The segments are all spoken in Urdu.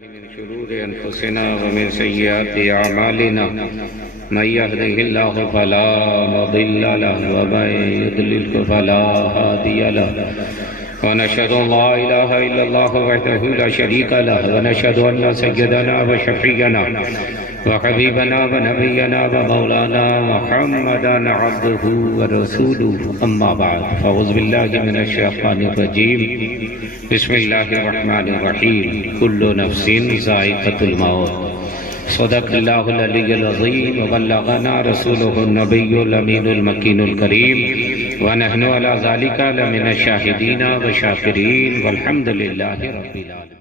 من شرور أنفسنا ومن سيئات أعمالنا من يهده الله فلا مضل له ومن يضلل فلا هادي له ونشهد أن لا إله إلا الله وحده لا شريك له ونشهد أن سيدنا وشفيعنا وحبيبنا ونبينا ومولانا محمدا عبده ورسوله أما بعد فأعوذ بالله من الشيطان الرجيم بسم الله الرحمن الرحيم كل نفس ذائقة الموت صدق الله العلي العظيم وبلغنا رسوله النبي الأمين المكين الكريم ونحن على ذلك لمن الشاهدين والشاكرين والحمد لله رب العالمين۔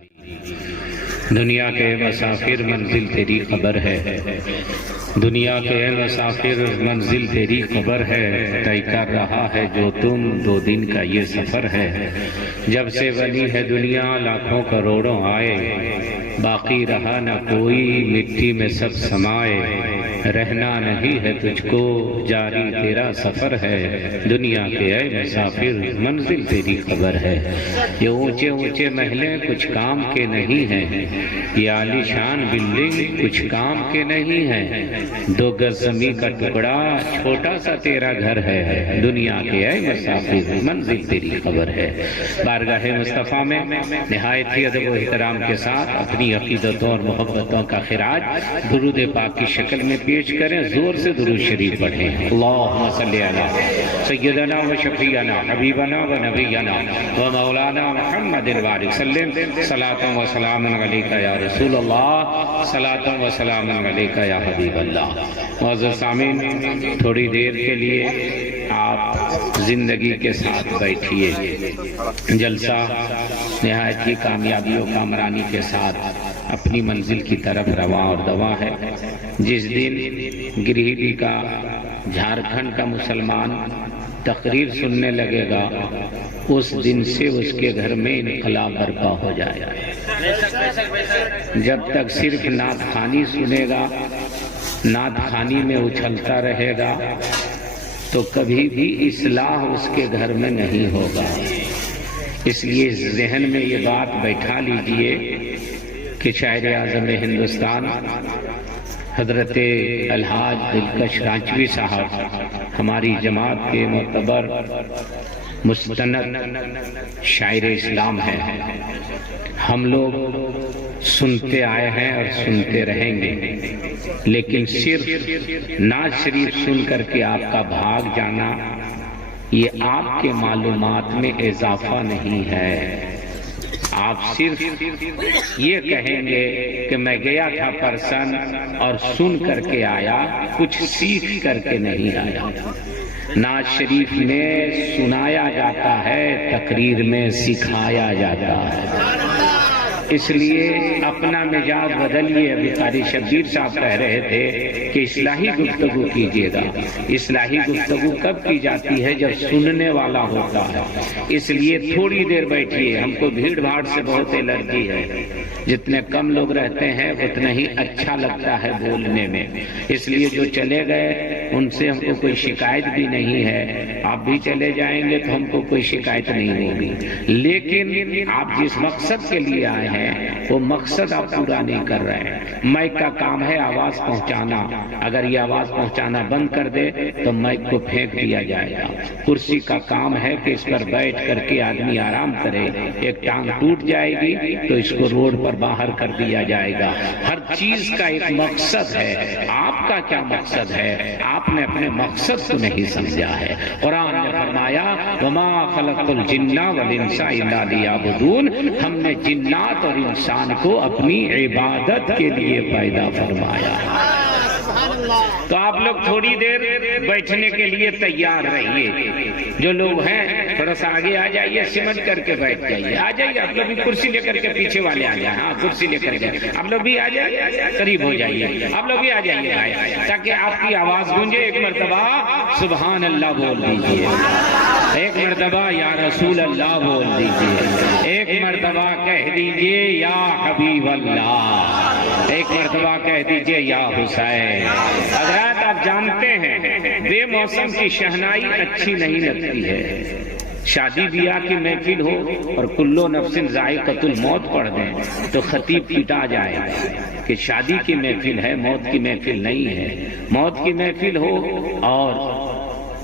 دنیا کے مسافر منزل تیری خبر ہے، دنیا کے مسافر منزل تیری خبر ہے، طے کر رہا ہے جو تم 2 دن کا یہ سفر ہے۔ جب سے بنی ہے دنیا لاکھوں کروڑوں آئے، باقی رہا نہ کوئی مٹی میں سب سمائے، رہنا نہیں ہے تجھ کو جاری تیرا سفر ہے، دنیا کے اے مسافر منزل تیری خبر ہے۔ یہ اونچے اونچے محلیں کچھ کام کے نہیں ہیں، یہ عالی شان بلڈنگ کچھ کام کے نہیں ہیں، 2 گز زمین کا ٹکڑا چھوٹا سا تیرا گھر ہے، دنیا کے اے مسافر منزل تیری خبر ہے۔ بارگاہ مصطفیٰ میں نہایت ہی ادب و احترام کے ساتھ اپنی عقیدتوں اور محبتوں کا خراج درود پاک کی شکل میں پیش کریں، زور سے درود شریف پڑھیں۔ اللہم صلی علی سیدنا و شفیعنا حبیبنا و نبینا و مولانا محمد وآلہ وسلم، صلاۃ و سلام علیکہ یا رسول اللہ، صلاۃ و سلام علیکہ یا حبیب اللہ۔ معزز سامعین، تھوڑی دیر کے لیے آپ زندگی کے ساتھ بیٹھیے۔ جلسہ نہایت ہی کامیابی و کامرانی کے ساتھ اپنی منزل کی طرف رواں اور دواں ہے۔ جس دن گریہی کا جھارکھنڈ کا مسلمان تقریر سننے لگے گا، اس دن سے اس کے گھر میں انقلاب برپا ہو جائے گا۔ جب تک صرف نعت خوانی سنے گا، نعت خوانی میں اچھلتا رہے گا، تو کبھی بھی اصلاح اس کے گھر میں نہیں ہوگا۔ اس لیے ذہن میں یہ بات بیٹھا لیجئے کہ شاعر اعظم ہندوستان حضرت الحاج دلکش رانچوی صاحب ہماری جماعت کے معتبر مستند شاعر اسلام ہیں۔ ہم لوگ سنتے آئے ہیں اور سنتے رہیں گے، لیکن صرف نعت شریف سن کر کے آپ کا بھاگ جانا یہ آپ کے معلومات میں اضافہ نہیں ہے۔ آپ صرف یہ کہیں گے کہ میں گیا تھا پرسن اور سن کر کے آیا، کچھ سیکھ کر کے نہیں آیا۔ نعت شریف میں سنایا جاتا ہے، تقریر میں سکھایا جاتا ہے۔ اس لیے اپنا مزاج بدلیے۔ ابھی قاری شبیر صاحب کہہ رہے تھے کہ اصلاحی گفتگو کیجیے گا۔ اصلاحی گفتگو کب کی جاتی ہے؟ جب سننے والا ہوتا ہے۔ اس لیے تھوڑی دیر بیٹھیے۔ ہم کو بھیڑ بھاڑ سے بہت الرجی ہے، جتنے کم لوگ رہتے ہیں اتنا ہی اچھا لگتا ہے بولنے میں۔ اس لیے جو چلے گئے ان سے ہم کو کوئی شکایت بھی نہیں ہے، آپ بھی چلے جائیں گے تو ہم کو کوئی شکایت نہیں ہوگی، لیکن آپ جس مقصد کے لیے آئے ہیں وہ مقصد آپ پورا نہیں کر رہے ہیں۔ مائک کا کام ہے آواز پہنچانا، اگر یہ آواز پہنچانا بند کر دے تو مائک کو پھینک دیا جائے گا۔ کرسی کا کام ہے کہ اس پر بیٹھ کر کے آدمی آرام کرے، ایک ٹانگ ٹوٹ جائے گی تو اس کو روڈ پر باہر کر دیا جائے گا۔ ہر چیز کا ایک مقصد ہے۔ آپ کا کیا مقصد ہے؟ آپ نے اپنے مقصد کو نہیں سمجھا ہے۔ قرآن نے فرمایا وما خلقت الجن والانس الا لیعبدون، ہم نے جنات اور انسان کو اپنی عبادت کے لیے پیدا فرمایا۔ تو آپ لوگ تھوڑی دیر بیٹھنے کے لیے تیار رہیے۔ جو لوگ ہیں تھوڑا سا آگے آ جائیے، سمجھ کر کے بیٹھ جائیے۔ آ جائیے آپ لوگ بھی، کرسی لے کر کے پیچھے والے آ جائیں۔ ہاں کرسی لے کر کے آپ لوگ بھی آ جائیے، قریب ہو جائیے۔ آپ لوگ بھی آ جائیے بھائی، تاکہ آپ کی آواز گونجے۔ ایک مرتبہ سبحان اللہ بول دیجیے، ایک مرتبہ یا رسول اللہ بول دیجیے، ایک مرتبہ کہہ دیجیے یا حبیب اللہ، ایک مرتبہ کہہ دیجئے یا حسین۔ حضرات آپ جانتے ہیں بے موسم کی شہنائی اچھی نہیں لگتی ہے، شادی بیاہ کی محفل ہو اور کلو نفس ذائقۃ الموت پڑھ دیں تو خطیب پیٹا جائے کہ شادی کی محفل ہے، موت کی محفل نہیں ہے۔ موت کی محفل ہو اور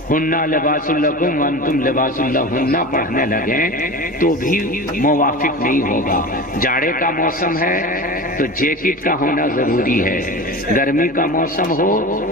ہننا لباس لکم وانتم لباس لہن پڑھنے لگیں تو بھی موافق نہیں ہوگا۔ جاڑے کا موسم ہے تو جیکٹ کا ہونا ضروری ہے، گرمی کا موسم ہو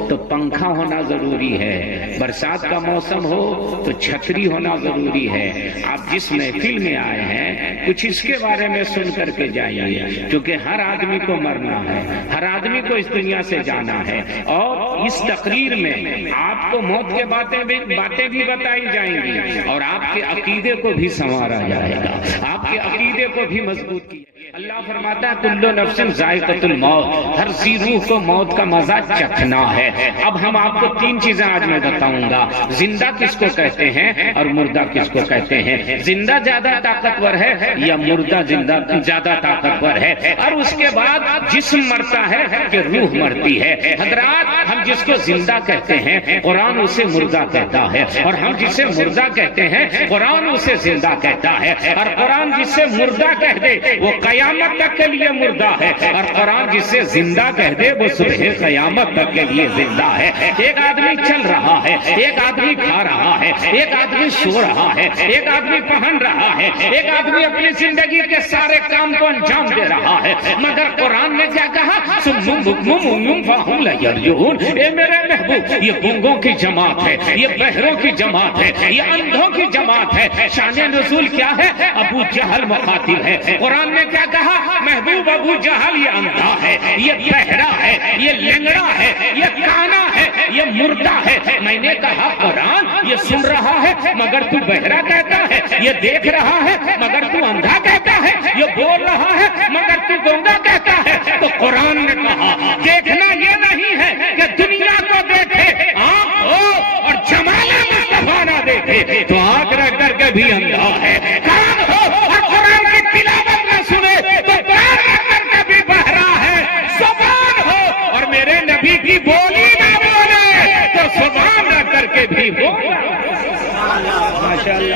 تو پنکھا ہونا ضروری ہے، برسات کا موسم ہو تو چھتری ہونا ضروری ہے۔ آپ جس محفل میں آئے ہیں کچھ اس کے بارے میں سن کر کے جائیے، کیونکہ ہر آدمی کو مرنا ہے، ہر آدمی کو اس دنیا سے جانا ہے، اور اس تقریر میں آپ کو موت کے باتیں بھی بتائی جائیں گی اور آپ کے عقیدے کو بھی سنوارا جائے گا، آپ کے عقیدے کو بھی مضبوط کیا۔ اللہ فرماتا ہے کلو نفس ذائقۃ الموت، ہر ذی روح کو موت کا مزہ چکھنا ہے۔ اب ہم آپ کو تین چیزیں آج میں بتاؤں گا، زندہ کس کو کہتے ہیں اور مردہ کس کو کہتے ہیں، زندہ زیادہ طاقتور ہے یا مردہ زیادہ طاقتور ہے، اور اس کے بعد جسم مرتا ہے کہ روح مرتی ہے۔ حضرات، ہم جس کو زندہ کہتے ہیں قرآن اسے مردہ کہتا ہے، اور ہم جسے مردہ کہتے ہیں قرآن اسے زندہ کہتا ہے، اور قرآن جسے مردہ کہہ دے وہ قیامت تک کے لیے مردہ ہے، اور قرآن جسے زندہ کہہ دے وہ صبح قیامت تک کے لیے زندہ ہے۔ ایک آدمی چل رہا ہے، ایک آدمی کھا رہا ہے، ایک آدمی سو رہا ہے، ایک آدمی پہن رہا ہے، ایک آدمی اپنی زندگی کے سارے کام کو انجام دے رہا ہے، مگر قرآن نے کیا کہا؟ صم بکم عمی فہم لا یرجعون۔ اے میرے محبوب، یہ گونگوں کی جماعت ہے، یہ بہروں کی جماعت ہے، یہ اندھوں کی جماعت ہے۔ شان نزول کیا ہے؟ ابو جہل مخاطب ہے۔ قرآن نے کیا کہا؟ محبوب ابو جہل یہ اندھا ہے، یہ بہرا ہے، یہ لنگڑا ہے، یہ کانا ہے، یہ مردہ ہے۔ میں نے کہا قرآن یہ سن رہا ہے مگر تو بہرا کہتا ہے، یہ دیکھ رہا ہے مگر تو اندھا کہتا ہے، یہ بول رہا ہے مگر تو گونگا کہتا ہے۔ تو قرآن نے کہا دیکھنا یہ نہیں ہے کہ دنیا کو دیکھے آنکھ ہو اور جمال مصطفیٰ نہ دیکھے تو آنکھ رکھ کر کے بھی اندھا ہے، کان ہو اور قرآن کی تلاوت نہ سنے تو کان رکھ کر کے بھی بہرا ہے، زبان ہو اور میرے نبی کی بولی نہ بولے تو زبان رکھ کر کے بھی بولے۔ ماشاءاللہ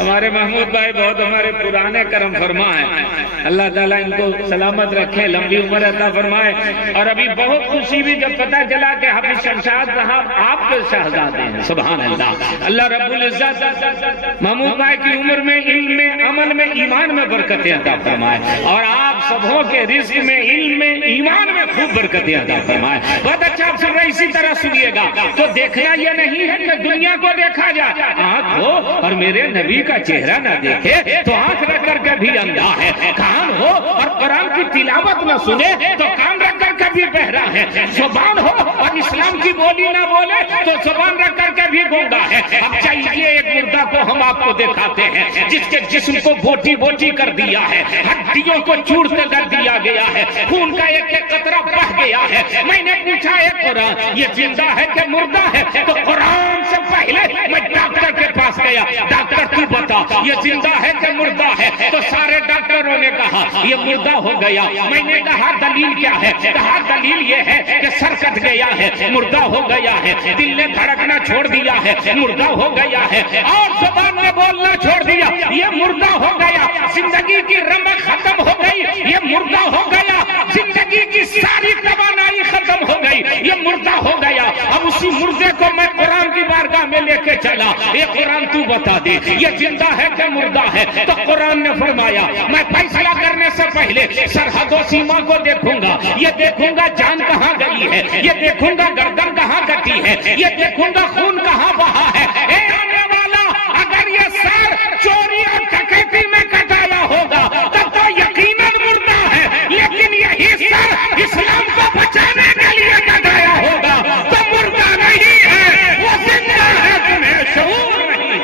ہمارے محمود بھائی بہت ہمارے پرانے کرم فرما ہیں، اللہ تعالیٰ ان کو سلامت رکھے، لمبی عمر عطا فرمائے۔ اور ابھی بہت خوشی بھی جب پتہ چلا کہ حافظ شمشاد صاحب آپ کے شہزادے ہیں، سبحان اللہ۔ اللہ رب العزت محمود بھائی کی عمر میں، علم میں، عمل میں، ایمان میں برکتیں عطا فرمائے، اور آپ سبوں کے رزق میں، علم میں، ایمان میں خوب برکتیں عطا فرمائے۔ بہت اچھا، آپ سن رہے اسی طرح سنیے گا۔ تو دیکھنا یہ نہیں ہے کہ دنیا کو دیکھا جائے، آنکھ ہو اور میرے نبی کا چہرہ نہ دیکھے تو آنکھ رکھ کر کے بھی اندھا ہے، کان ہو اور قرآن کی تلاوت نہ سنے تو کان رکھ کر کے بھی بہرا ہے، زبان ہو اور اسلام کی بولی نہ بولے تو زبان رکھ کر کے بھی گونگا ہے۔ اب چاہیے ایک مردہ کو ہم آپ کو دکھاتے ہیں جس کے جسم کو بوٹی بوٹی کر دیا ہے، ہڈیوں کو چور کر دیا گیا ہے، خون کا ایک ایک قطرہ بہہ گیا ہے۔ میں نے پوچھا ہے قرآن یہ زندہ ہے کہ مردہ ہے؟ تو قرآن سے پہلے میں ڈاکٹر کے پاس گیا، ڈاکٹر تو بتا یہ زندہ ہے کہ مردہ ہے؟ تو سارے ڈاکٹروں نے کہا یہ مردہ ہو گیا۔ میں نے کہا دلیل کیا ہے؟ کہا دلیل یہ ہے کہ سر کٹ گیا ہے، مردہ ہو گیا ہے، دل نے دھڑکنا چھوڑ دیا ہے، مردہ ہو گیا ہے، اور زبان نے بولنا چھوڑ دیا، یہ مردہ ہو گیا۔ زندگی کی رمق ختم ہو گئی، یہ مردہ ہو گیا۔ زندگی کی ساری توانائی ختم ہو گئی، یہ مردہ ہو گیا۔ اب اسی مردے کو میں قرآن کی بارگاہ میں لے کے چلا، یہ قرآن تو بتا دے یہ زندہ ہے کہ مردہ ہے؟ تو قرآن نے فرمایا میں فیصلہ کرنے سے پہلے سرحد و سیما کو دیکھوں گا، یہ دیکھوں گا جان کہاں گئی ہے، یہ دیکھوں گا گردن کہاں کٹی ہے، یہ دیکھوں گا خون کہاں بہا ہے۔ اے آنے والا، اگر یہ سر چوری اور ڈکیتی میں کٹایا ہوگا تب تو یقیناً مردہ ہے، لیکن یہی سر اسلام کو بچانے کے لیے کٹایا ہوگا تو مردہ نہیں ہے، وہ زندہ ہے، تمہیں شعور نہیں۔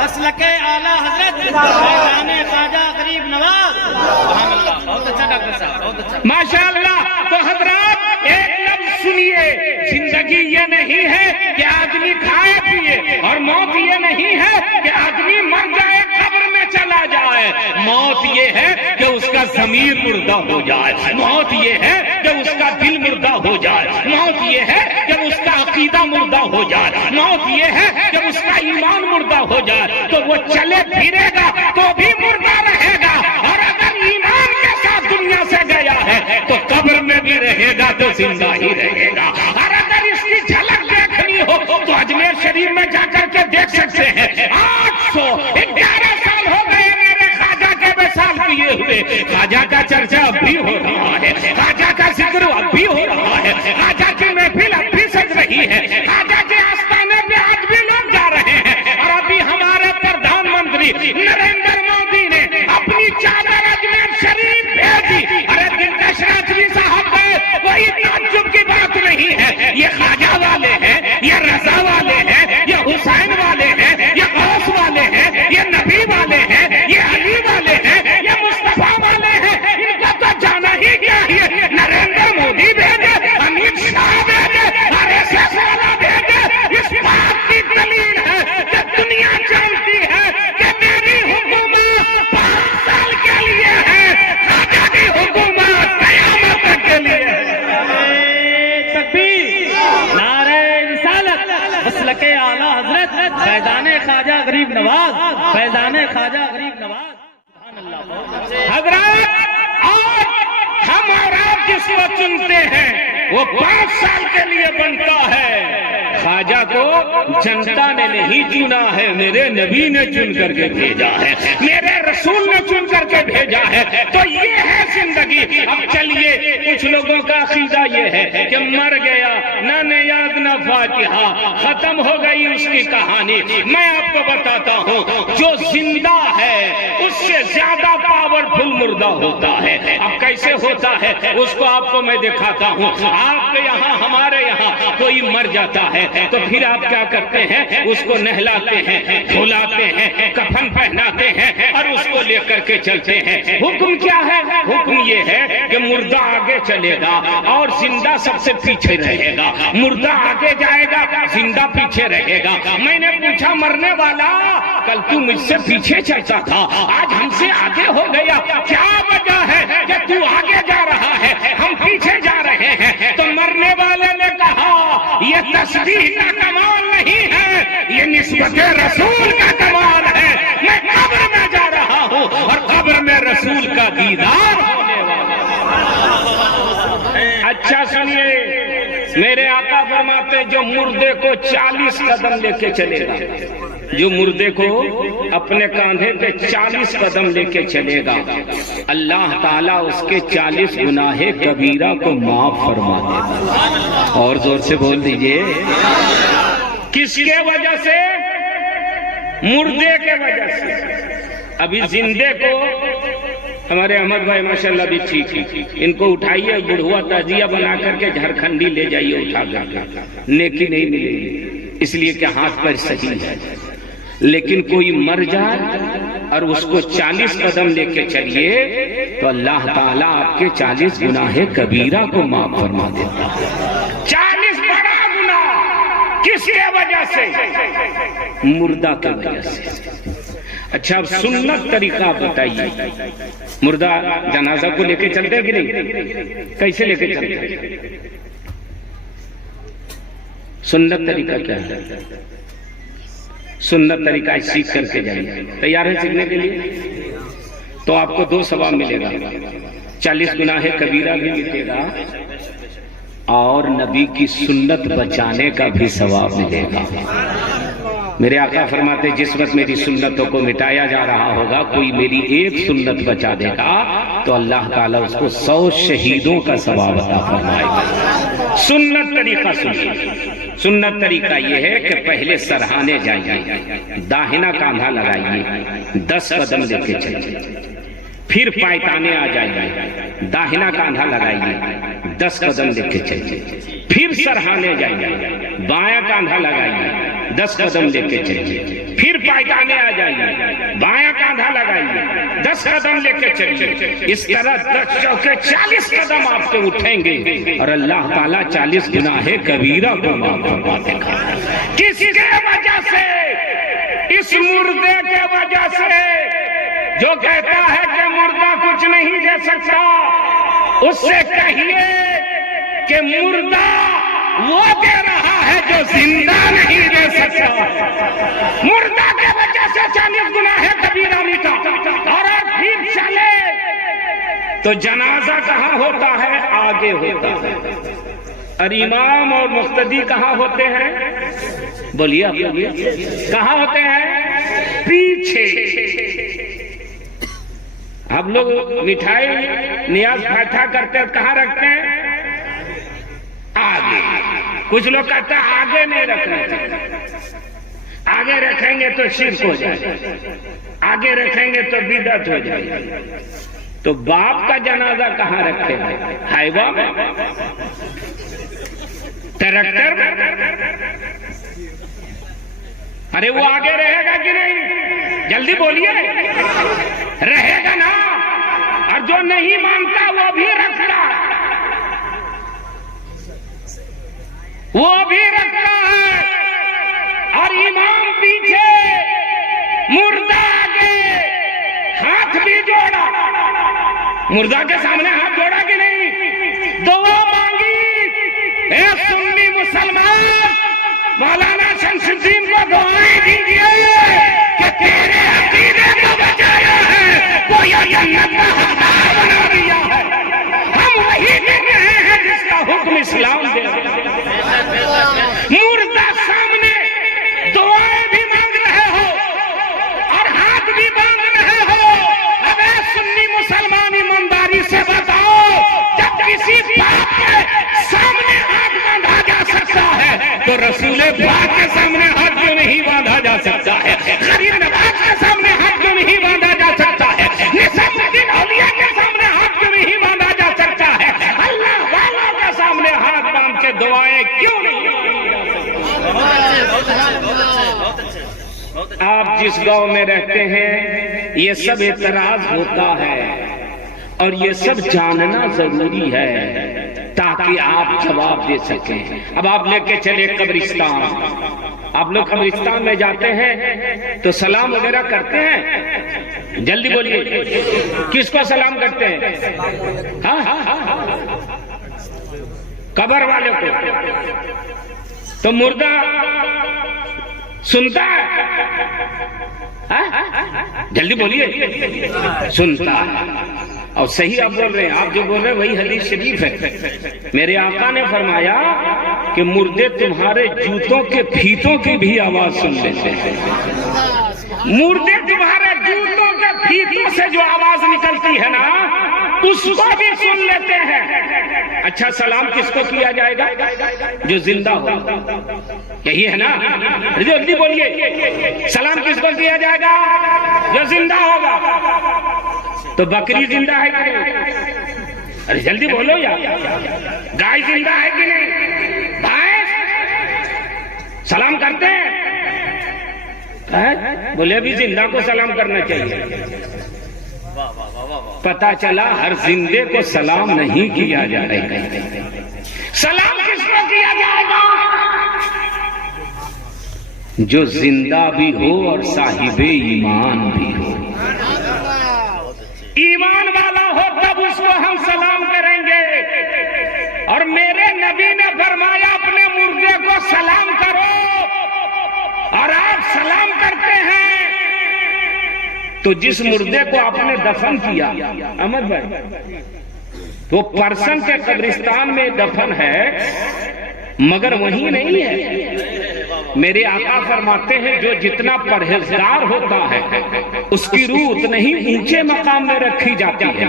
مسلک اعلیٰ حضرت جامع خواجہ غریب نواز، سبحان اللہ۔ بہت اچھا ڈاکٹر صاحب، بہت اچھا ماشاءاللہ۔ تو حضرات ایک لفظ سنیے، زندگی یہ نہیں ہے کہ آدمی کھائے پیے، اور موت یہ نہیں ہے کہ آدمی مر جائے قبر میں چلا جائے۔ موت یہ ہے کہ اس کا ضمیر مردہ ہو جائے، موت یہ ہے کہ اس کا دل مردہ ہو جائے، موت یہ ہے جب اس کا عقیدہ مردہ ہو جائے، موت یہ ہے جب اس کا ایمان مردہ ہو جائے، تو وہ چلے پھرے گا تو بھی مردہ رہے گا، اور اگر ایمان کے ساتھ دنیا سے گیا ہے تو قبر میں بھی رہے گا تو زندہ ہی رہے گا۔ اور اگر اس کی جھلک دیکھنی ہو تو اجمیر شریف میں جا کر کے دیکھ سکتے ہیں، 811 سال ہو گئے میرے خواجہ کے وصال کیے ہوئے، خواجہ کا چرچا اب بھی ہو رہا ہے، خواجہ کا ذکر اب بھی ہو رہا ہے، خواجہ کی محفل اب بھی سج رہی ہے، خواجہ کے آستانے پہ آج بھی لوگ جا رہے ہیں۔ اور ابھی ہمارے پردھان منتری نریندر مودی نے اپنی چادر اجمیر شریف بھیجی۔ ارے دلکش راجوی صاحب گئے، کوئی تعجب کی بات نہیں ہے، یہ خواجہ والے ہیں، یہ رضا والے ہیں، یہ حسین والے ہیں، یہ غوث والے ہیں، یہ نبی والے ہیں، یہ علی والے ہیں، یہ مصطفیٰ والے ہیں، ان کو تو جانا ہی چاہیے۔ نریندر مودی بھیجے، امت شاہ بھیجے، RSS والا بھیجے، اس بات کی دلیل ہے کہ دنیا جانتی ہے کہ میری حکومت 5 سال کے لیے ہے، خواجہ کی حکومت قیامت تک کے لیے ہے۔ تکبیر، نعرہ رسالت، مسلک اعلیٰ حضرت فیضان خواجہ غریب نواز، فیضان خواجہ غریب نواز۔ حضرات، آج ہم اور آپ جس کو چنتے ہیں وہ 5 سال کے لیے بنتا ہے۔ خواجہ کو جنتا نے نہیں چنا ہے، میرے نبی نے چن کر کے بھیجا ہے، میرے رسول نے چن کر کے بھیجا ہے۔ تو یہ ہے زندگی۔ اب چلیے، کچھ لوگوں کا عقیدہ یہ ہے کہ مر گیا، نہ نیاز نہ فاتحہ، ختم ہو گئی اس کی کہانی۔ میں آپ کو بتاتا ہوں، جو زندہ ہے اس سے زیادہ پاورفل مردہ ہوتا ہے۔ اب کیسے ہوتا ہے اس کو آپ کو میں دکھاتا ہوں۔ آپ کے یہاں، ہمارے یہاں کوئی مر جاتا ہے تو پھر آپ کیا کرتے ہیں؟ اس کو نہلاتے ہیں، دھلاتے ہیں، کفن پہناتے ہیں اور اس کو لے کر کے چلتے ہیں۔ حکم کیا ہے؟ حکم یہ ہے کہ مردہ آگے چلے گا اور زندہ سب سے پیچھے رہے گا۔ مردہ آگے جائے گا، زندہ پیچھے رہے گا۔ میں نے پوچھا، مرنے والا کل تو مجھ سے پیچھے چلتا تھا، آج ہم سے آگے ہو گیا، کیا وجہ ہے کہ تو آگے جا رہا ہے، ہم پیچھے جا رہے ہیں؟ تو مرنے والے نے کہا، یہ تسبیح کا کمال نہیں ہے، یہ نسبت رسول کا کمال ہے۔ میں قبر میں جا رہا ہوں اور قبر میں رسول کا دیدار ہونے والا ہے۔ اچھا سنیے، میرے آقا فرماتے جو مردے کو 40 قدم لے کے چلے گا، جو مردے کو اپنے کاندھے پہ 40 قدم لے کے چلے گا، اللہ تعالیٰ اس کے 40 گناہ کبیرہ کو معاف فرما دے گا۔ اور زور سے بول دیجئے، کس کے وجہ سے؟ مردے کے وجہ سے۔ ابھی زندے کو ہمارے احمد بھائی ماشاءاللہ بھی ٹھیک ہے، ان کو اٹھائیے، بڑھوا تعزیہ بنا کر کے جھارکھنڈی لے جائیے اٹھا کر، نیکی نہیں ملے گی، اس لیے کہ ہاتھ پر صحیح ہے۔ لیکن کوئی مر جائے اور اس کو 40 قدم لے کے چلیے تو اللہ تعالیٰ آپ کے 40 گناہ کبیرہ کو معاف فرما دیتا ہے۔ 40 بڑا گناہ کس کے وجہ سے؟ مردہ کی وجہ سے۔ اچھا، اب سنت طریقہ بتائیے، مردہ جنازہ کو لے کے چلتے کہ نہیں؟ کیسے لے کے چلتے؟ سنت طریقہ کیا ہے؟ سنت طریقہ سیکھ کر کے جائیں۔ تیار ہے سیکھنے کے لیے؟ تو آپ کو 2 ثواب ملے گا، 40 گناہ کبیرہ بھی ملے گا اور نبی کی سنت بچانے کا بھی ثواب ملے گا۔ میرے آقا فرماتے جس وقت میری سنتوں کو مٹایا جا رہا ہوگا، کوئی میری ایک سنت بچا دے گا تو اللہ تعالیٰ اس کو 100 شہیدوں کا ثواب عطا فرمائے گا۔ سنت طریقہ سنیے۔ سنت طریقہ یہ ہے کہ پہلے سرہانے جائیے، داہنا کاندھا لگائیے، 10 قدم لے کے چلیے، پھر پائتانے آ جائیے، داہنا کاندھا لگائیے، 10 قدم لے کے چلیے، پھر سرہانے جائیے، بایاں کاندھا لگائیے، 10 قدم لے کے چلیے، پھر پائتانے آ جائیے، بایاں کاندھا لگائیے، 10 قدم لے کے چلیے۔ اس طرح 10 چوکے 40 قدم آپ کے اٹھیں گے اور اللہ تعالیٰ 40 گناہ کبیرہ کو معاف فرما دے گا۔ کس کے وجہ سے؟ اس مردے کے وجہ سے جو کہتا ہے کہ مردہ کچھ نہیں دے سکتا، اس سے کہیے کہ مردہ وہ دے رہا ہے جو زندہ نہیں دے سکتا. مردہ کے وجہ سے 40 گناہ ہے کبیرہ میٹھا. اور پھر چلے تو جنازہ کہاں ہوتا ہے؟ آگے ہوتا ہے. اور امام اور مقتدی کہاں ہوتے ہیں؟ بولیے آپ بولیے. کہاں ہوتے ہیں؟ پیچھے. آپ لوگ مٹھائی نیاز پھاٹا کرتے ہیں کہاں رکھتے ہیں؟ آگے. کچھ لوگ کہتے ہیں آگے نہیں رکھنا. آگے رکھیں گے تو شرک ہو جائے, آگے رکھیں گے تو بدعت ہو جائے. تو باپ کا جنازہ کہاں رکھے ہیں؟ ہائیوا ٹریکٹر. ارے وہ آگے رہے گا کہ نہیں؟ جلدی بولیے. رہے گا نا. اور جو نہیں مانتا وہ بھی رکھتا, وہ بھی رکھتا ہے. اور امام پیچھے, مردہ آگے, ہاتھ بھی جوڑا. مردہ کے سامنے ہاتھ جوڑا کہ نہیں؟ دعا مانگی. اے سنی مسلمان, مولانا شمس الدین کو دعائیں دیجیے کہ تیرے عقیدے کو بچایا ہے, کوئی جنت کا حقدار بنا دیا ہے. ہم وہی دیکھ رہے ہیں جس کا حکم اسلام دے. مردہ سامنے دعائیں بھی مانگ رہے ہو اور ہاتھ بھی باندھ رہے ہو. اب اے سنی مسلمان ایمانداری سے بتاؤ, جب کسی باپ کے سامنے ہاتھ باندھا جا سکتا ہے تو رسول پاک کے سامنے ہاتھ کیوں نہیں باندھا جا سکتا ہے؟ غریب نواز کے سامنے ہاتھ کیوں نہیں باندھا جا سکتا ہے؟ نظام الدین اولیاء کے سامنے ہاتھ کیوں نہیں باندھا جا سکتا ہے؟ اللہ والوں کے سامنے ہاتھ باندھ کے دعائیں کیوں نہیں؟ آپ جس گاؤں میں رہتے ہیں یہ سب اعتراض ہوتا ہے اور یہ سب جاننا ضروری ہے تاکہ آپ جواب دے سکیں. اب آپ لے کے چلے قبرستان. آپ لوگ قبرستان میں جاتے ہیں تو سلام وغیرہ کرتے ہیں؟ جلدی بولیے. کس کو سلام کرتے ہیں؟ ہاں قبر والے کو. تو مردہ سنتا ہے؟ جلدی بولیے. سنتا ہے. اور صحیح آپ بول رہے ہیں. آپ جو بول رہے ہیں وہی حدیث شریف ہے. میرے آقا نے فرمایا کہ مردے تمہارے جوتوں کے پھیتوں کی بھی آواز سن لیتے ہیں. مردے تمہارے جوتوں کے پھیتوں سے جو آواز نکلتی ہے نا اس کو بھی سن لیتے ہیں. اچھا سلام کس کو کیا جائے گا؟ جو زندہ ہو. یہی ہے نا؟ جلدی بولیے. سلام کس کو کیا جائے گا؟ جو زندہ ہوگا. تو بکری زندہ ہے کہ نہیں؟ ارے جلدی بولو یار. گائے زندہ ہے کہ نہیں؟ بھینس سلام کرتے ہیں؟ بولے ابھی زندہ کو سلام کرنا چاہیے. پتا چلا ہر زندے کو سلام نہیں کیا جائے گا. سلام کس کو کیا جائے گا؟ جو زندہ بھی ہو اور صاحب ایمان بھی ہو. ایمان والا ہو تب اس کو ہم سلام کریں گے. اور میرے نبی نے فرمایا اپنے مردے کو سلام کرو. اور آپ سلام کرتے ہیں تو جس مردے کو آپ نے دفن کیا احمد بھائی وہ پرسن کے قبرستان میں دفن ہے مگر وہی نہیں ہے. میرے آقا فرماتے ہیں جو جتنا پرہیزگار ہوتا ہے اس کی روح اتنے ہی اونچے مقام میں رکھی جاتی ہے,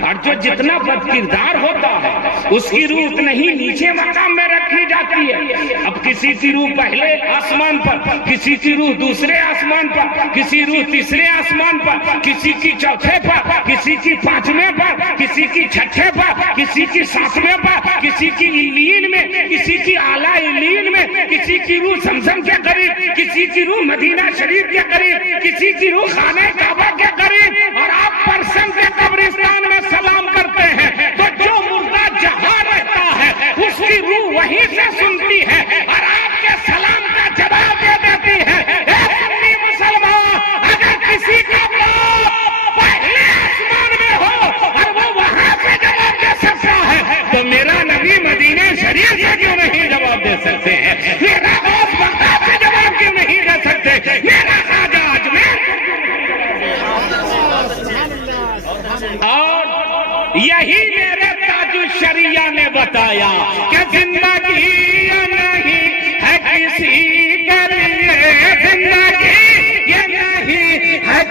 اور جو جتنا بد کردار ہوتا ہے اس کی روح اتنے ہی نیچے مقام میں رکھی جاتی ہے. اب کسی کی روح پہلے آسمان پر, کسی کی روح دوسرے آسمان پر, کسی روح تیسرے آسمان پر, کسی کی چوتھے پر, کسی کی پانچویں پر, کسی کی چھٹے پر, کسی کی ساتویں پر, کسی کی علیین میں, کسی کی اعلیٰ علیین میں, کسی کی روح زمزم کے قریب, کسی کی روح مدینہ شریف کے قریب, کسی کی روح خانہ کعبہ کے قریب. اور آپ پرسن کے قبرستان میں سلام کرتے ہیں تو جو مردہ جہاں رہتا ہے اس کی روح وہیں سے سنتی ہے اور آپ کے سلام کا جواب دے دیتی ہے. اے سنی مسلمان, اگر کسی کا باپ پہلے آسمان میں ہو اور وہ وہاں سے جواب دے سکتا ہے تو میرا نبی مدینے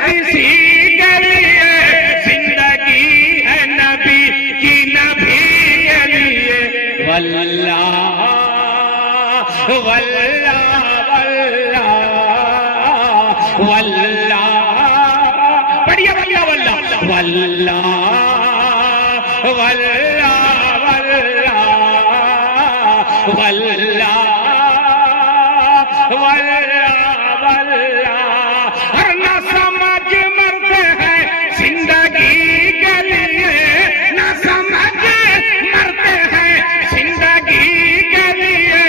کسی کے لیے زندگی ہے نبی کی نبی کے لیے واللہ واللہ واللہ واللہ پڑھیے واللہ واللہ واللہ واللہ واللہ واللہ ہر نہ سمجھ مرتے ہیں زندگی کے لیے نہ سمجھ مرتے ہیں زندگی کے لیے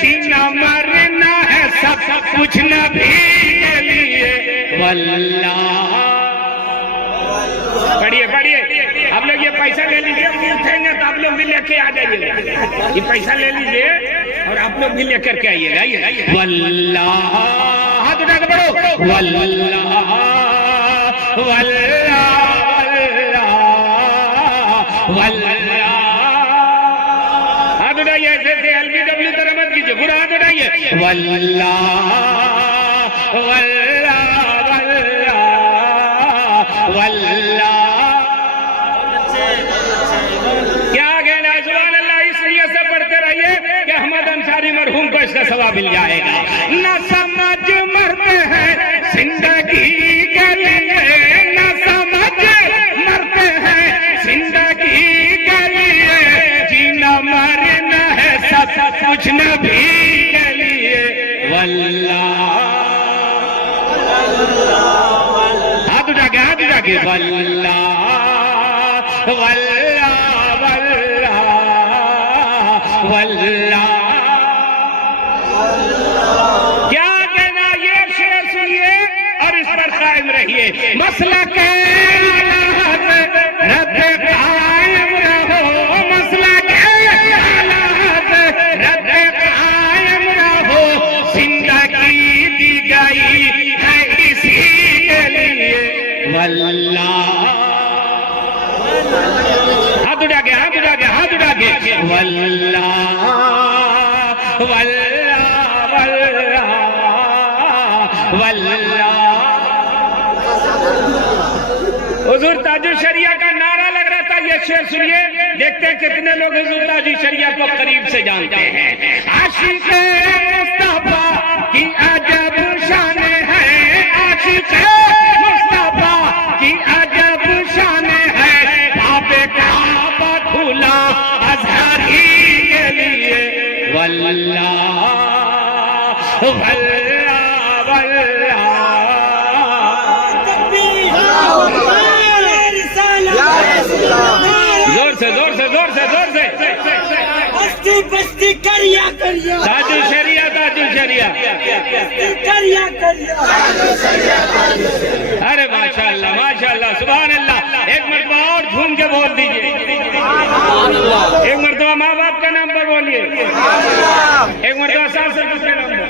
جینا مرنا ہے سب کچھ نبی کے لیے واللہ پڑھیے پڑھیے آپ لوگ یہ پیسہ لے لیجیے اٹھیں گے تو آپ لوگ بھی لے کے آ جائیے گا یہ پیسہ لے لیجیے اور آپ لوگ بھی لے کر کے آئیے گا واللہ ہاتھ اٹھا کے پڑھو واللہ واللہ واللہ ہاتھ اٹھائیے ایسے ایسے LBW طرح مت کیجیے پورا ہاتھ اٹھائیے واللہ واللہ واللہ واللہ کیا کہنا ہے سبحان اللہ اس لیے سے پڑھتے رہیے کہ احمد انصاری مرحوم کو اس کا ثواب مل جائے گا نہ سمجھ مرتے ہیں زندگی کے لیے نہ سمجھ مرتے ہیں زندگی کے لیے جینا مرنا ہے سب کچھ نبی کے لیے واللہ ہاتھ اٹھا کے واللہ واللہ واللہ کیا کہنا یہ شعر سنیے اور اس پر قائم رہیے مسلک اعلی حضرت قائم رہو مسلک اعلی حضرت قائم رہو زندگی دی گئی ہے اسی کے لیے واللہ ہاتھ اٹھا کے واللہ واللہ واللہ واللہ حضور تاج الشریعہ کا نعرہ لگ رہا تھا یہ شعر سنیے دیکھتے ہیں کتنے لوگ حضور تاج الشریعہ کو قریب سے جانتے ہیں عاشق مصطفیٰ کی عجب شان ہے عاشق مصطفیٰ کی عجب شان ہے باب کعبہ کھلا ازہری کے لیے واللہ واللہ واللہ زور سے زور سے زور سے زور سے بستی بستی کریا کریا تاج الشریعہ تاج الشریعہ بستی کریا کریا ارے ماشاءاللہ سبحان اللہ ایک مرتبہ اور جھوم کے بول دیجئے ایک مرتبہ ماں باپ کا نام پر بولیے ایک مرتبہ ساس سسر کے نام پر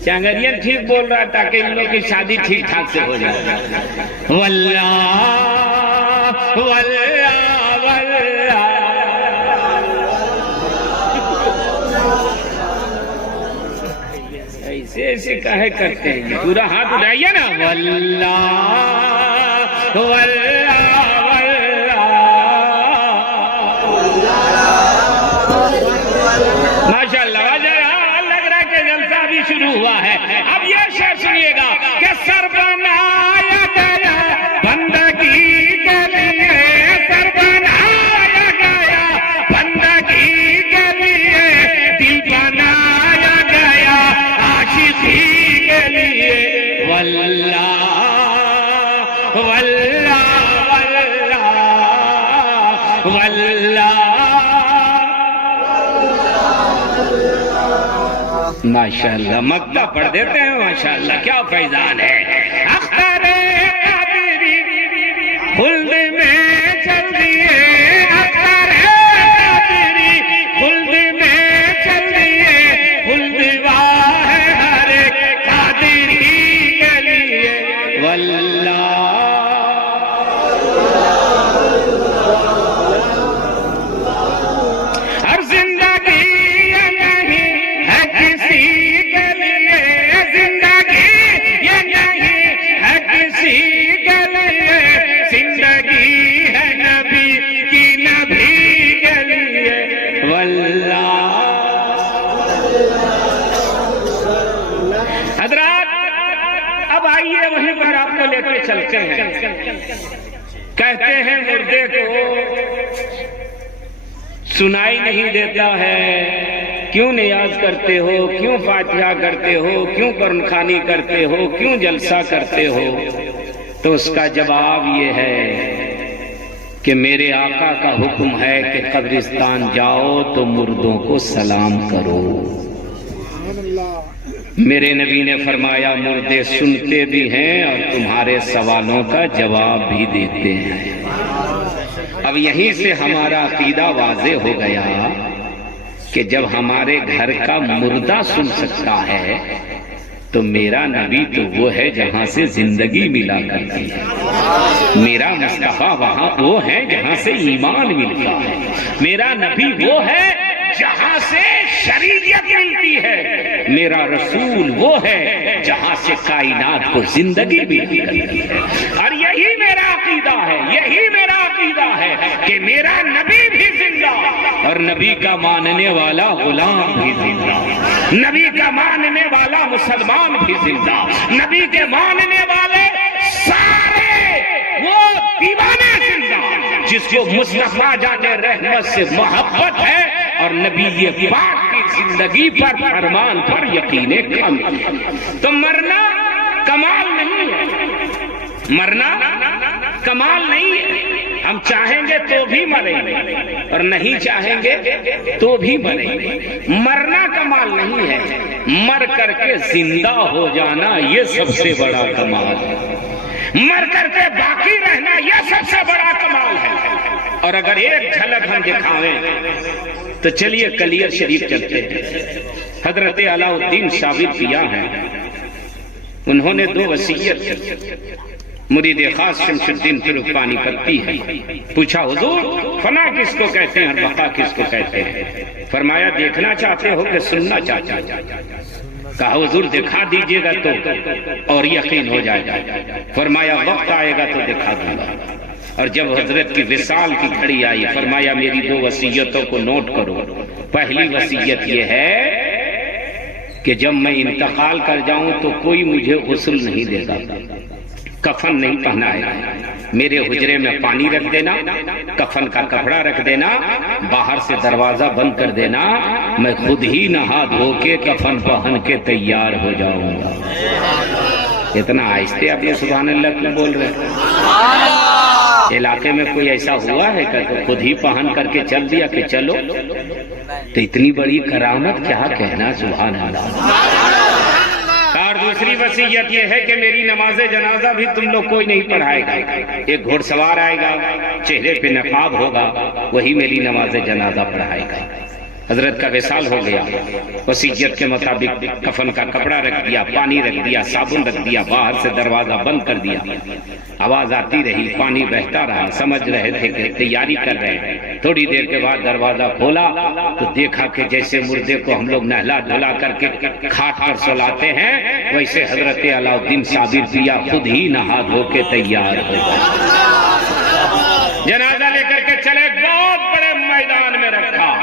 چانگرین ٹھیک بول رہا ہے تاکہ ان لوگ کی شادی ٹھیک ٹھاک سے ہو جائے واللہ واللہ واللہ ایسے ایسے کہے کرتے ہیں پورا ہاتھ اٹھائیے نا واللہ واللہ ماشاءاللہ لگ رہا ہے کہ جلسہ بھی شروع ہوا ہے اب یہ شعر سنیے گا کہ سر بنایا گیا بندگی کے لیے سر بنایا گیا بندگی کے لیے دل بنایا گیا عاشقی کے لیے واللہ واللہ واللہ واللہ ماشاءاللہ مکہ پڑھ دیتے ہیں ماشاءاللہ کیا فیضان ہے اختر قادری خلد میں چل دیے اختر قادری خلد میں چل دیے خلد واہ ہر قادری کے لیے واللہ ہر زندگی نہیں ہے کسی کے لیے زندگی چلتے ہیں، کہتے ہیں مردے کو سنائی نہیں دیتا ہے، کیوں نیاز کرتے ہو، کیوں فاتحہ کرتے ہو، کیوں قرآن خوانی کرتے ہو، کیوں جلسہ کرتے ہو؟ تو اس کا جواب یہ ہے کہ میرے آقا کا حکم ہے کہ قبرستان جاؤ تو مردوں کو سلام کرو۔ میرے نبی نے فرمایا مردے سنتے بھی ہیں اور تمہارے سوالوں کا جواب بھی دیتے ہیں۔ اب یہیں سے ہمارا عقیدہ واضح ہو گیا کہ جب ہمارے گھر کا مردہ سن سکتا ہے تو میرا نبی تو وہ ہے جہاں سے زندگی ملا کرتی ہے، میرا مصطفیٰ وہاں وہ ہے جہاں سے ایمان ملتا ہے، میرا نبی وہ ہے جہاں سے شریعت ملتی ہے، میرا رسول وہ ہے جہاں سے کائنات کو زندگی ملتی ہے۔ اور یہی میرا عقیدہ ہے، یہی میرا عقیدہ ہے کہ میرا نبی بھی زندہ اور نبی کا ماننے والا غلام بھی زندہ، نبی کا ماننے والا مسلمان بھی زندہ، نبی کے ماننے والے سارے وہ دیوانے زندہ جس کو مصطفیٰ جان رحمت سے محبت ہے اور نبی یہ پاک کی زندگی پر فرمان پر یقین کم۔ تو مرنا کمال نہیں ہے، مرنا کمال نہیں ہے، ہم چاہیں گے تو بھی مریں گے اور نہیں چاہیں گے تو بھی مریں گے۔ مرنا کمال نہیں ہے، مر کر کے زندہ ہو جانا یہ سب سے بڑا کمال ہے، مر کر کے باقی رہنا یہ سب سے بڑا کمال ہے۔ اور اگر ایک جھلک ہم دکھاویں تو چلیے کلیر شریف چلتے ہیں۔ حضرت علاء الدین صابر پیا ہیں، انہوں نے 2 وصیت کی۔ مرید خاص شمس الدین ترک پانی پتی ہے، پوچھا حضور فنا کس کو کہتے ہیں اور بقا کس کو کہتے ہیں؟ فرمایا دیکھنا چاہتے ہو کہ سننا چاہتے ہو؟ کہا حضور دکھا دیجئے گا تو اور یقین ہو جائے گا۔ فرمایا وقت آئے گا تو دکھا دوں گا۔ اور جب حضرت کی وصال کی گھڑی آئی فرمایا میری 2 وصیتوں کو نوٹ کرو۔ پہلی وصیت یہ ہے کہ جب میں انتقال کر جاؤں تو کوئی مجھے غسل نہیں دے گا، کفن نہیں پہنائے گا، میرے حجرے میں پانی رکھ دینا، کفن کا کپڑا رکھ دینا، باہر سے دروازہ بند کر دینا، میں خود ہی نہا دھو کے کفن پہن کے تیار ہو جاؤں گا۔ اتنا آہستہ آپ یہ سبحان اللہ کیوں بول رہے ہیں؟ علاقے میں کوئی ایسا ہوا ہے کہ خود ہی پہن کر کے چل دیا کہ چلو؟ تو اتنی بڑی کرامت کیا کہنا، سبحان اللہ۔ اور دوسری وصیت یہ ہے کہ میری نماز جنازہ بھی تم لوگ کوئی نہیں پڑھائے گا، ایک گھوڑ سوار آئے گا، چہرے پہ نقاب ہوگا، وہی میری نماز جنازہ پڑھائے گا۔ حضرت کا وصال ہو گیا، وصیت کے مطابق کفن کا کپڑا رکھ دیا، پانی رکھ دیا، صابن رکھ دیا، باہر سے دروازہ بند کر دیا۔ آواز آتی رہی، پانی بہتا رہا، سمجھ رہے تھے کہ تیاری کر رہے ہیں۔ تھوڑی دیر کے بعد دروازہ کھولا تو دیکھا کہ جیسے مردے کو ہم لوگ نہلا دھلا کر کے کھاٹ پر سلاتے ہیں ویسے حضرت علاء الدین صابر پیا خود ہی نہا دھو کے تیار ہو گئے۔ جنازہ لے کر کے چلے، بہت بڑے میدان میں رکھا،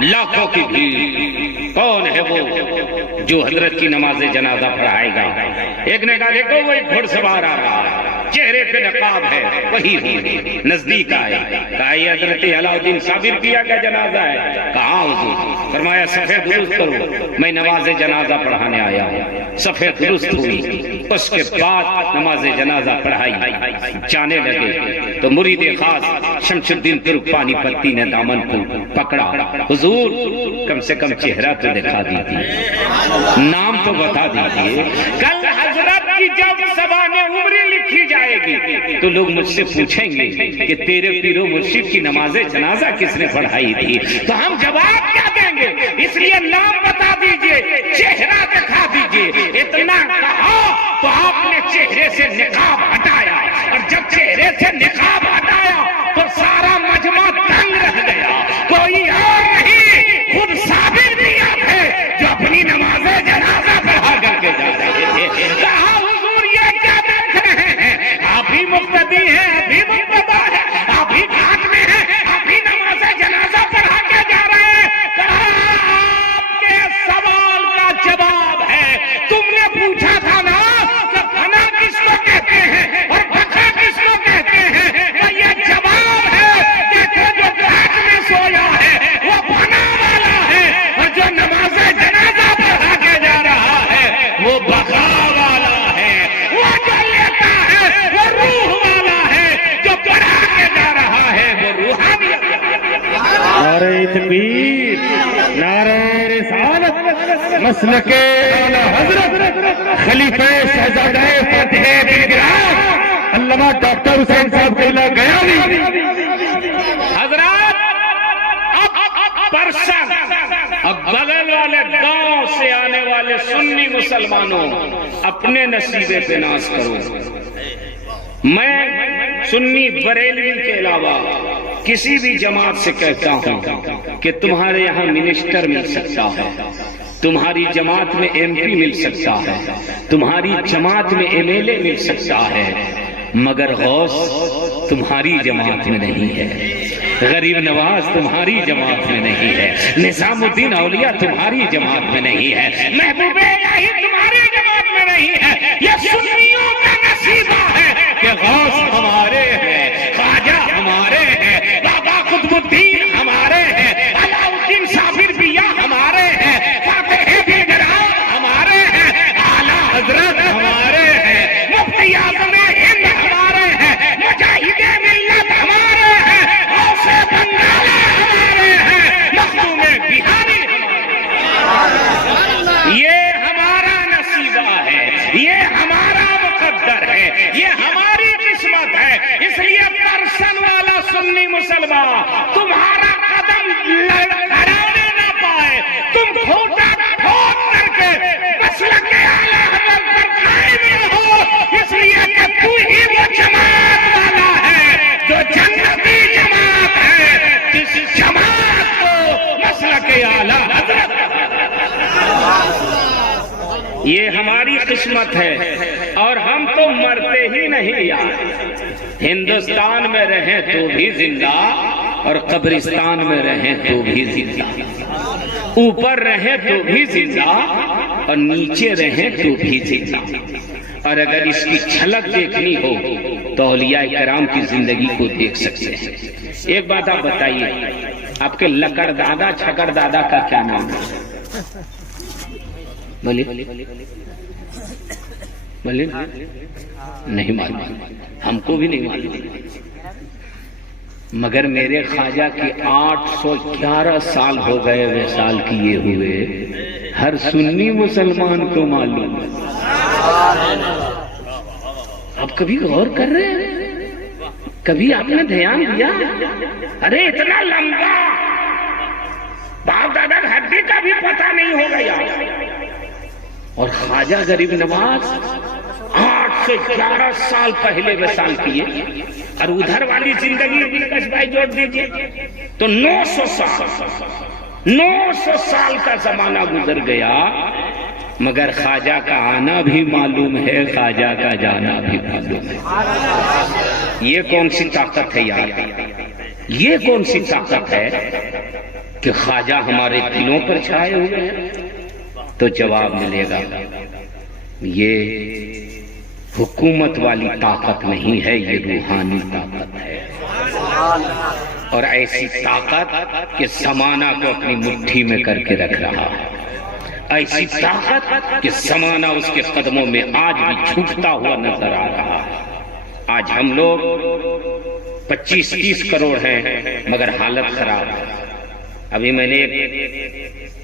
لاکھوں کی بھیڑ۔ کون ہے وہ جو حضرت کی نماز جنازہ پڑھائے گا؟ ایک نے کہا دیکھو وہ ایک گھوڑ سوار آ رہا ہے، چہرے پہ نقاب ہے، وہی ہوگی۔ نزدیک آئے، کہا یہ حضرت علاء الدین صابر پیا کا جنازہ ہے؟ کہا حضور۔ فرمایا صفحہ درست کرو، میں نماز جنازہ پڑھانے آیا ہوں۔ صفحہ درست ہوئی، اس کے بعد نماز جنازہ پڑھائی، جانے لگے تو مرید خاص شمس الدین ترک پانی پتی نے دامن کو پکڑا۔ حضور کم سے کم چہرہ تو دکھا دیجیے، نام تو بتا دیجیے، کل حضرت کی جب سوانح عمری لکھی جائے گی تو لوگ مجھ سے پوچھیں گے کہ تیرے پیر و مرشد کی نماز جنازہ کس نے پڑھائی تھی، تو ہم جواب کیا دیں گے؟ اس لیے نام بتا دیجئے، چہرہ دکھا دیجئے۔ اتنا کہا تو آپ نے چہرے سے نقاب ہٹایا، اور جب چہرے سے نقاب ہٹایا تو سارا مجمع دنگ رہ گیا۔ کوئی اور نہیں، خود صابر پیا تھے جو اپنی نماز جنازہ پڑھا کر کے جا رہے تھے۔ کہا حضور یہ کیا دیکھ رہے ہیں؟ آپ ہی مقتدی ہیں، آپ ہی مقتدی ہیں، آپ ہی گھاٹ میں ہیں، آپ ہی نماز جنازہ پڑھا کے جا رہے ہیں۔ کہا آپ کے سوال کا جواب ہے، تم نے پوچھا تھا نا کہ فنا کس کو کہتے ہیں اور مسلک اعلی حضرت خلیفہ شہزادہ فاتح بلگرام علامہ ڈاکٹر حسین صاحب قبلہ گیانی حضرات پرسن اب بغل والے گاؤں سے آنے والے سنی مسلمانوں اپنے نصیبے پہ ناز کرو. میں سنی بریلوی کے علاوہ کسی بھی جماعت سے کہتا ہوں کہ تمہارے یہاں منسٹر مل سکتا ہے, تمہاری جماعت میں ایم پی مل سکتا ہے, تمہاری جماعت میں ایم ایل اے مل سکتا ہے, مگر غوث تمہاری جماعت میں نہیں ہے, غریب نواز تمہاری جماعت میں نہیں ہے, نظام الدین اولیاء تمہاری جماعت میں نہیں ہے, محبوب الہی تمہاری جماعت میں نہیں ہے. یہ سنیوں کا نصیبہ ہے کہ غوث ہمارے ہیں, خواجہ ہمارے ہیں, بابا قطب الدین ہمارے ہیں, علاء الدین صابر بیا ہمارے ہیں, فاتح بلگرام ہمارے ہیں, اعلیٰ حضرت ہمارے ہیں, مفتی اعظم ہند ہمارے ہیں, مجاہد ملت ہمارے ہیں, غوث بنگالہ ہمارے ہیں, مخدوم بہاری ہمارے. یہ ہمارا نصیبہ ہے, یہ ہمارا مقدر ہے, یہ ہماری قسمت ہے. اس لیے پرسن والا سنی مسلمان تمہارا قدم لڑانے نہ پائے, تم کھوٹا کھود کر کے مسلک اعلیٰ حضرت پر قائم رہو, اس لیے کہ تو ہی وہ جماعت والا ہے جو جنتی جماعت ہے, جس جماعت کو مسلک اعلیٰ حضرت. یہ ہماری قسمت ہے اور ہم تو مرتے ہی نہیں یار. ہندوستان میں رہیں تو بھی زندہ اور قبرستان میں رہیں تو بھی زندہ, اوپر رہیں تو بھی زندہ اور نیچے رہیں تو بھی زندہ. اور اگر اس کی جھلک دیکھنی ہو تو اولیاء کرام کی زندگی کو دیکھ سکتے ہیں. ایک بات آپ بتائیے, آپ کے لکڑ دادا چھکڑ دادا کا کیا نام ہے؟ بولے نہیں معلوم, ہم کو بھی نہیں معلوم, مگر میرے خواجہ کی 811 سال ہو گئے وصال کیے ہوئے, ہر سنی مسلمان کو معلوم ہے. آپ کبھی غور کر رہے ہیں, کبھی آپ نے دھیان دیا؟ ارے اتنا لمبا باپ دادا ہڈی کا بھی پتہ نہیں ہوگا یار. اور خواجہ غریب نواز 811 سال پہلے وصال کیے, اور ادھر والی زندگی دلکش بھائی جوڑ دیجئے تو 900 سال کا زمانہ گزر گیا, مگر خواجہ کا آنا بھی معلوم ہے, خواجہ کا جانا بھی معلوم ہے. یہ کون سی طاقت ہے یار, یہ کون سی طاقت ہے کہ خواجہ ہمارے دلوں پر چھائے ہوئے ہیں؟ تو جواب ملے گا, یہ حکومت والی طاقت نہیں ہے, یہ روحانی طاقت ہے. اور ایسی طاقت کہ زمانہ کو اپنی مٹھی میں کر کے رکھ رہا ہے, ایسی طاقت کہ زمانہ اس کے قدموں میں آج بھی جھکتا ہوا نظر آ رہا ہے. آج ہم لوگ 25-30 کروڑ ہیں مگر حالت خراب ہے. ابھی میں نے ایک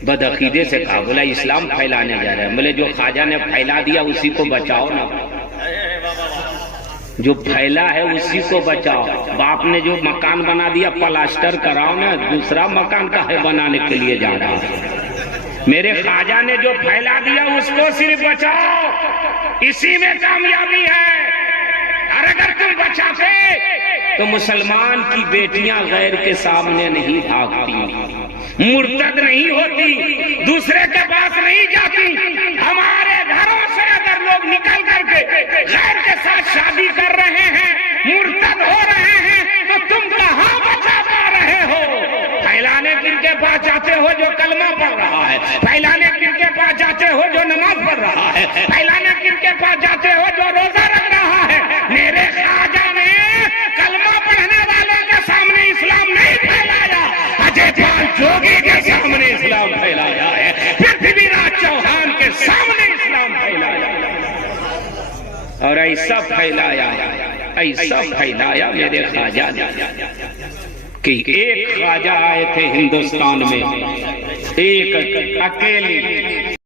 بدعقیدے سے کہا, بولا اسلام پھیلانے جا رہے ہیں. بولے جو خواجہ نے پھیلا دیا اسی کو بچاؤ نا, جو پھیلا ہے اسی کو بچاؤ. باپ نے جو مکان بنا دیا پلاسٹر کراؤ نا, دوسرا مکان کا ہے بنانے کے لیے جا رہا ہے. میرے خواجہ نے جو پھیلا دیا اس کو صرف بچاؤ, اسی میں کامیابی ہے. اور اگر تم بچاتے تو مسلمان کی بیٹیاں غیر کے سامنے نہیں بھاگتی, مرتد نہیں ہوتی, دوسرے کے پاس نہیں جاتی. ہمارے گھروں سے اگر لوگ نکل کر کے غیر کے ساتھ شادی کر رہے ہیں, مرتد ہو رہے ہیں, تو تم کہاں بچا پا رہے ہو؟ پھیلانے کن کے پاس جاتے ہو جو کلمہ پڑھ رہا ہے, پھیلانے کن کے پاس جاتے ہو جو نماز پڑھ رہا ہے, پھیلانے کن کے پاس جاتے ہو جو روزہ رکھ رہا ہے. میرے خواجہ نے کلمہ پڑھنے والوں کے سامنے اسلام نہیں پھیلایا, اجے پال جوگی کے سامنے اسلام پھیلایا ہے, پرتھوی راج چوہان کے سامنے اسلام پھیلایا ہے. اور ایسا پھیلایا میرے خواجہ نے کہ ایک خواجہ آئے تھے ہندوستان میں, ایک اکیلی